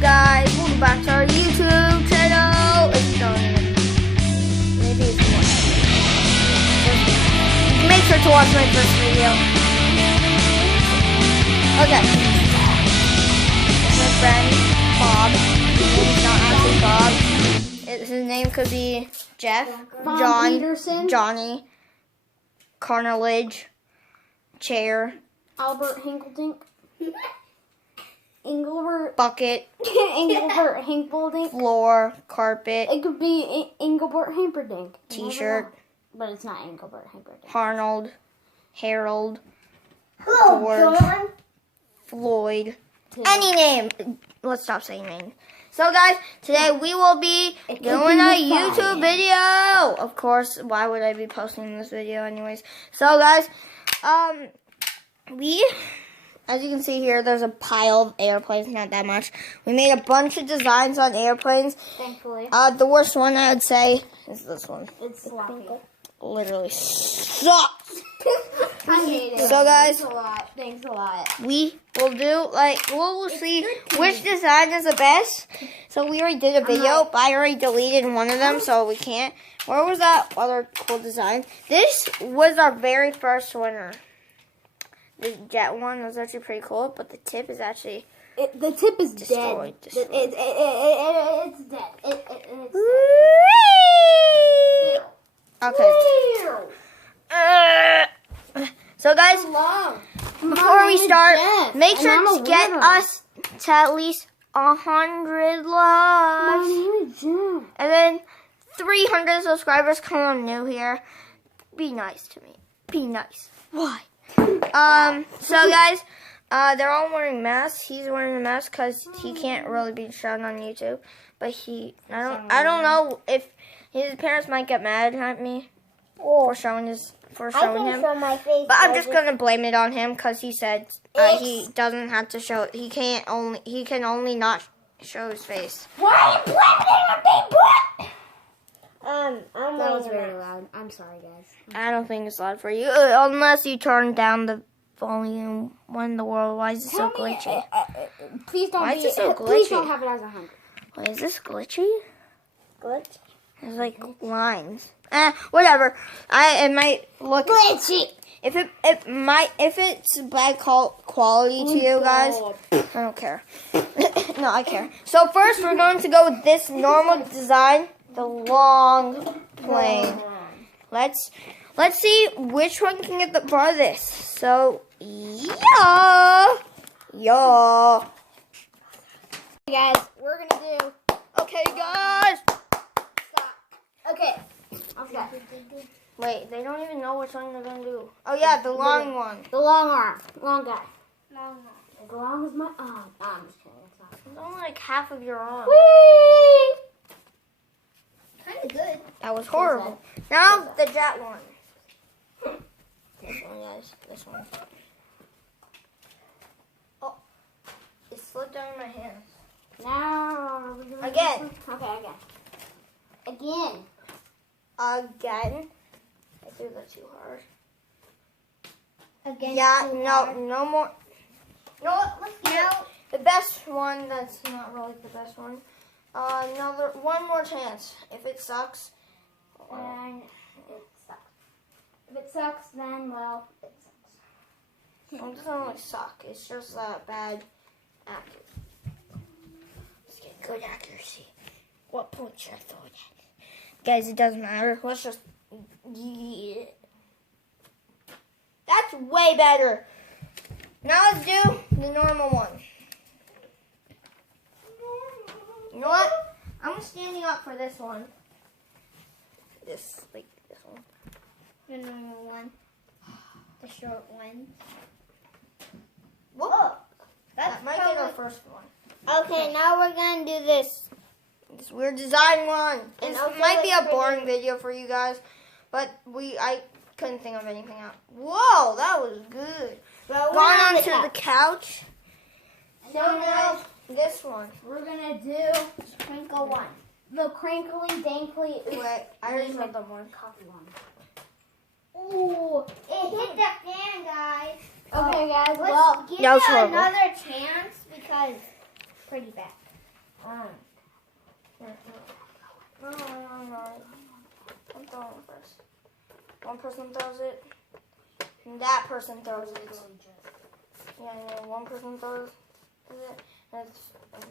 guys? Welcome back to our YouTube channel. Maybe it's one. Make sure to watch my first video. Okay. My friend Bob. His name's not actually Bob. His name could be Jeff, John, Peterson, Johnny, Carnage, Chair, Albert Hinkledink, Engelbert, Bucket, Engelbert Hinkledink. Floor, Carpet, It could be Engelbert Himperdink. T-shirt, But it's not Engelbert Himperdink. Arnold, Harold, Hello, George, John. Floyd, any name. Let's stop saying names. So guys, today we will be doing a YouTube video. Of course, why would I be posting this video anyways? So guys, as you can see here, there's a pile of airplanes, not that much. We made a bunch of designs on airplanes. Thankfully. The worst one I would say is this one. It's sloppy. Literally sucks. I hate it. So guys, Thanks a lot. we will do, we'll see which design is the best. So we already did a video, but I already deleted one of them, so we can't. Where was that other cool design? This was our very first winner. The jet one was actually pretty cool, but the tip is actually The tip is destroyed. dead. It's dead. It's dead. Okay. So guys, before we start, make sure to get us to at least 100 likes. And then 300 subscribers. Come on, new here. Be nice to me. Be nice. Why? So guys, they're all wearing masks. He's wearing a mask because he can't really be shown on YouTube. But I don't know if his parents might get mad at me for showing him. Show my face. But I'm just gonna blame it on him because he said he doesn't have to show. He can only not show his face. Why are you blaming on Big Butt? I'm That was very loud. I'm sorry, guys. I don't think it's loud for you unless you turn down the volume when the world. Why is it so glitchy? Please don't. Why is it so Please glitchy? don't have it as 100. Wait, is this glitchy? Glitch. There's like lines. Whatever. It might look Glitchy. if it's bad quality to you guys. I don't care. No, I care. So first, we're going to go with this normal design, the long plane. Let's see which one can get the farthest. So yeah. Hey guys, we're gonna do. Okay, guys. Okay. Okay. Wait, they don't even know which one they're gonna do. Oh yeah, the long one. The long arm, long guy. As long as my arm. I'm just kidding. It's not. It's only like half of your arm. Whee! Kind of good. That was horrible. Now the jet one. This one, guys. This one. Oh, it slipped out of my hands. Now we're doing Again. this one? Okay, again. Again. I threw that too hard. Again. Yeah, no more. You know what? Let's do the best one. That's not really the best one. One more chance. If it sucks, And it sucks. If it sucks, then well, it sucks. it doesn't really suck. It's just bad accuracy. Let's get good accuracy. What point should I throw it at? Guys, it doesn't matter. Let's just. Yeah. That's way better. Now let's do the normal one. You know what? I'm standing up for this one. This one. The normal one. The short one. Whoa. That's That might be our first one. Okay, now we're gonna do this. This weird design one. It also might be a it's boring video for you guys, but I couldn't think of anything else. Whoa, that was good. Well, Gone onto the couch. So So now this one. We're gonna do sprinkle one. the crinkly dankly. Wait, I already said the one. Coffee one. Ooh, it hit the fan, guys. Okay, guys. Let's Well, give That was it horrible. another chance because it's pretty bad. No. I'm throwing it first. One person throws it. And that person throws it. Yeah, and then one person throws it. Let's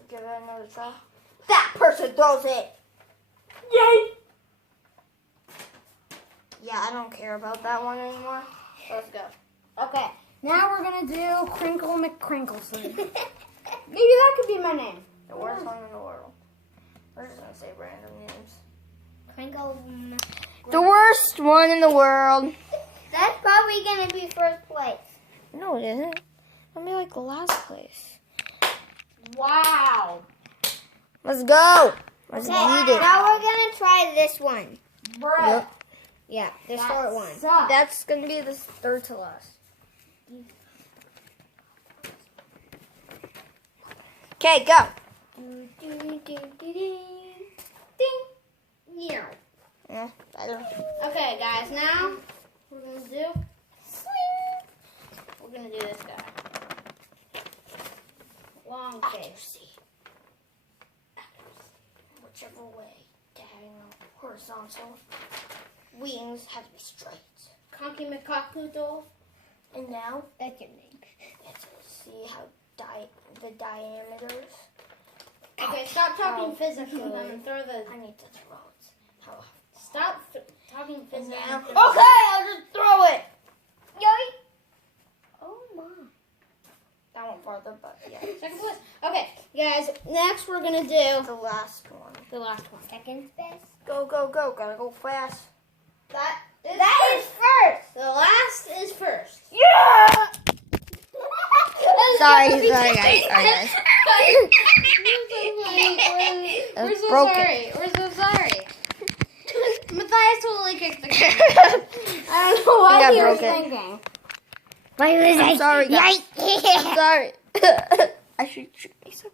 give it another try. That person throws it. Yay! Yeah, I don't care about that one anymore. Let's go. Okay, now we're gonna do Crinkle McCrinkleson. Maybe that could be my name. The worst one in the world. We're just gonna say random names. Crinkle. The worst one in the world. That's probably gonna be first place. No, it isn't. It'll be like the last place. Wow. Let's go. Let's eat it. Now we're gonna try this one. Bruh. Yep. Yeah, the short one. Sucks. That's gonna be the third to last. Okay, go. Ding. Here. Yeah, better. Okay, guys. Now we're gonna do. We're gonna do this guy. Long face. Whichever way. Diagonal, horizontal. Wings have to be straight. Conky McCocknoodle. And now, That's your name. let's see how the diameters. Okay, stop talking physical. I'm gonna throw the. I need to throw it. How? Stop talking And physical. now, okay, I'll just throw it. Yay! Oh my. That went farther, but yeah. Second place. Okay, guys. Next, we're gonna do The last one. the last one. Second best. Go, go, go. Gotta go fast. That is first. The last is first. Yeah! Sorry, guys. We're It's so broken. sorry. We're so sorry. Matthias totally kicked the camera. I don't know I what got he was broken. thinking. I'm sorry, guys. I'm sorry. I should shoot myself.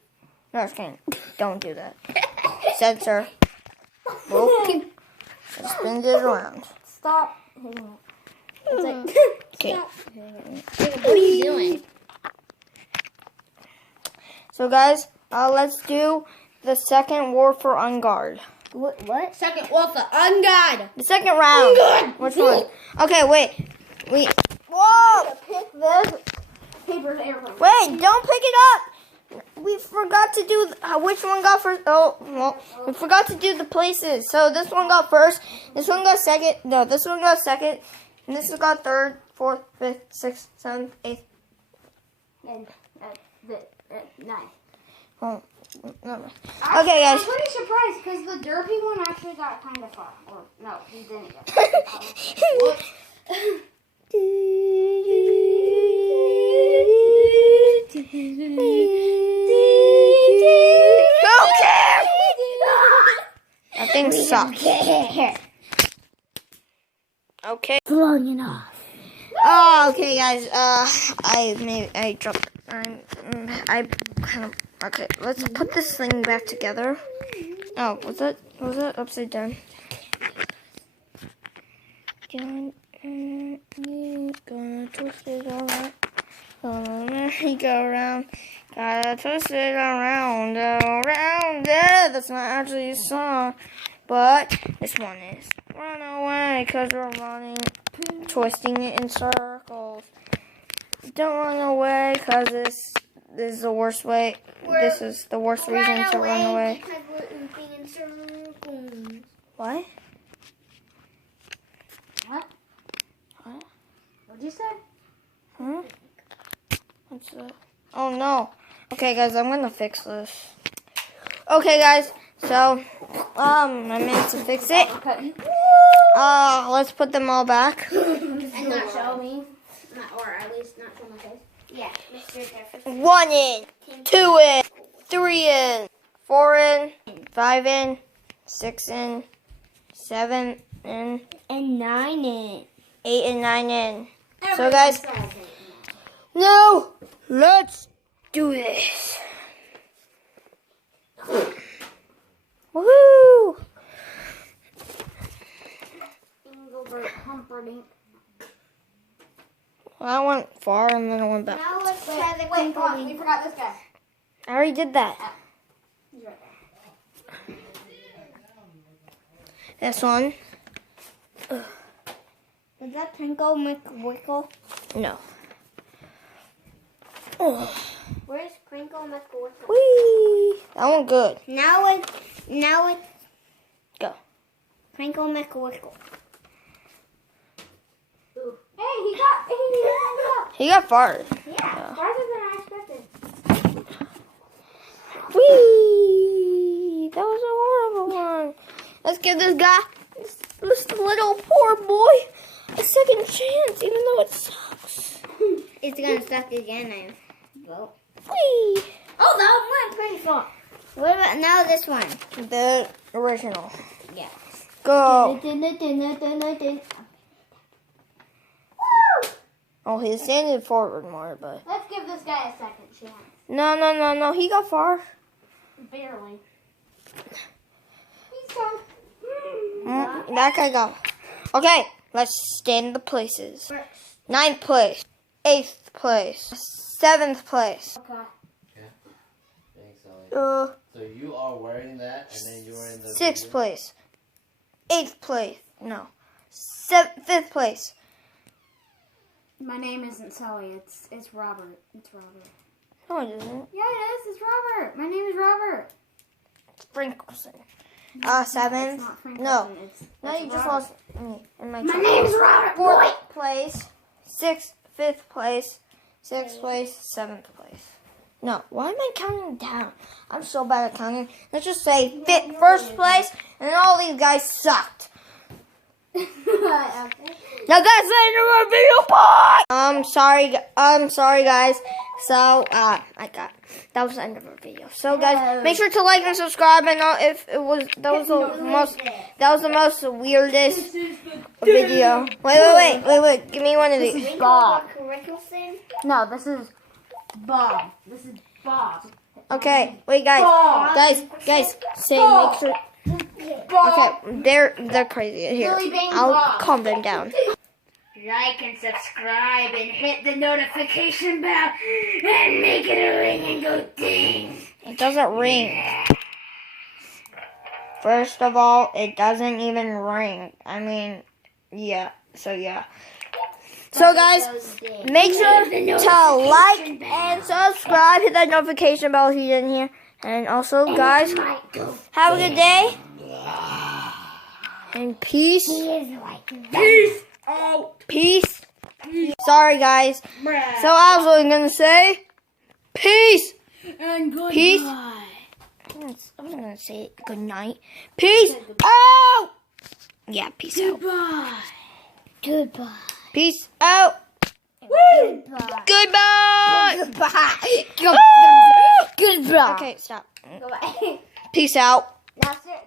No, I can't. Don't do that. Censor. Broken. Spin it around. Stop hitting it. It's like, Okay. what are you doing? So, guys, let's do the second War for Ungard. What? Second wolf, ungod. The second round. Which one? Okay, wait. Whoa! Pick this paper airplane. Wait, don't pick it up. We forgot to do which one got first. Oh, well, we forgot to do the places. So this one got first. This one got second. No, this one got second. And this one got third, fourth, fifth, sixth, seventh, eighth. And 9. Oh, never mind. Okay, guys. I'm pretty surprised because the derpy one actually got kind of far. Or no, he didn't get far. Whoops. Okay. That thing sucks. Okay. Long enough. Oh, okay, guys. I dropped. Okay. Let's put this thing back together. Oh, was that upside down? Gonna twist it around. Gonna merry-go-round. Gotta twist it around, around. Yeah, that's not actually a song, but this one is. Run away, cause we're running, twisting it in circles. Don't run away, cause this is the worst way. This is the worst reason to run away. Because we're ooping in circles. What? What? What? What'd you say? Huh? What's that? Oh no. Okay, guys, I'm gonna fix this. Okay, guys. So, I meant to fix it. Okay. Let's put them all back. And not show me. Or at least not show my face. Yeah, Mr. Jefferson. 1 in, 2 in, 3 in, 4 in, 5 in, 6 in, 7 in, And 9 in. 8 and 9 in. So, guys, now let's do this. Woohoo! Engelbert Humperdinck. Well, I went far and then I went back. Now let's try the Wait, hold on. We forgot this guy. I already did that. He's right there. This one. Is that Twinkle McWickle? No. Oh. Where's Crinkle McWickle? Whee! That one good. Now it's Go. Twinkle McWickle. Hey, he got. He got farther. Yeah, farther than I expected. Whee! That was a horrible one. Let's give this guy, this little poor boy, a second chance, even though it sucks. It's gonna suck again. I vote. Whee! Oh, that one went pretty far. What about now this one? The original. Yeah. Go. Woo! Oh, he standing forward more, but Let's give this guy a second chance. no. He got far. Barely. He's done. That guy got. Okay, let's stand the places. First. 9th place, 8th place, 7th place. Okay. Thanks, Ellie. Uh, So you are wearing that, and then you were in the 6th video? place, 8th place. No, 5th place. My name isn't Sully. It's Robert. It's Robert. No, it isn't. Yeah, it is. It's Robert. My name is Robert. Sprinkleson. It's 7th. not Franklin. No. It's No, you just Robert. lost me in my. My name's Robert. Boy. 4th place, 6th, 5th place, 6th place, 7th place. No, why am I counting down? I'm so bad at counting. Let's just say 1st place, and then all these guys sucked. Okay. Now, guys, that's the end of our video. Bye. Sorry, guys. So, that was the end of our video. So, guys, make sure to like and subscribe. I know if it was that was the most weirdest video. Wait. Give me one of these. Bob. Rickleson? No, this is Bob. This is Bob. Okay, wait, guys. Guys, say make sure. Okay, they're crazy here. Billy Bang I'll Bob. calm them down. Like and subscribe and hit the notification bell and make it a ring and go ding. It doesn't ring. First of all, it doesn't even ring. I mean, yeah. So yeah. So guys, make sure to like and subscribe. Hit that notification bell if you didn't hear. And also, guys, have a good day. And peace. Peace out. Peace. Sorry, guys. So I was only gonna say peace. And goodbye. Peace. I was gonna say good night. Peace out. Yeah, peace out. Goodbye. Peace out. Goodbye. Goodbye. Goodbye. Okay, stop. Goodbye. Peace out.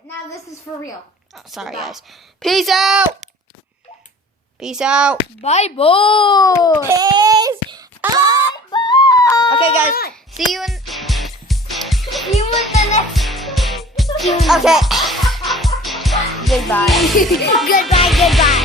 Now this is for real. Oh, sorry, guys. Peace out. Peace out. Bye, boy. Peace out. Okay, guys. See you in the next. Okay. Goodbye. Goodbye.